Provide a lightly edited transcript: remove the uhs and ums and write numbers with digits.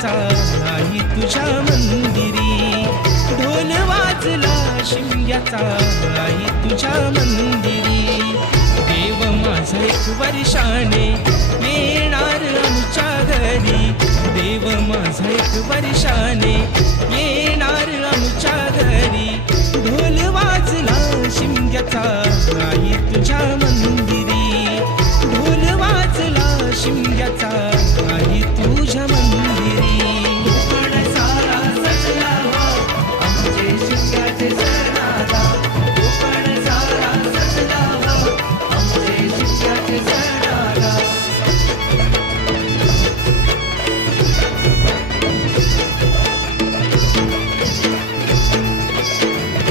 शिमग्याचा आई तुझ्या मंदिरी, ढोल वाजला शिमग्याचा आई तुझ्या मंदिरी. देव माझा एक वर्षाने येणार आमच्या घरी, देव माझा एक वर्षाने येणार आमच्या घरी. ढोल वाजला शिमग्याचा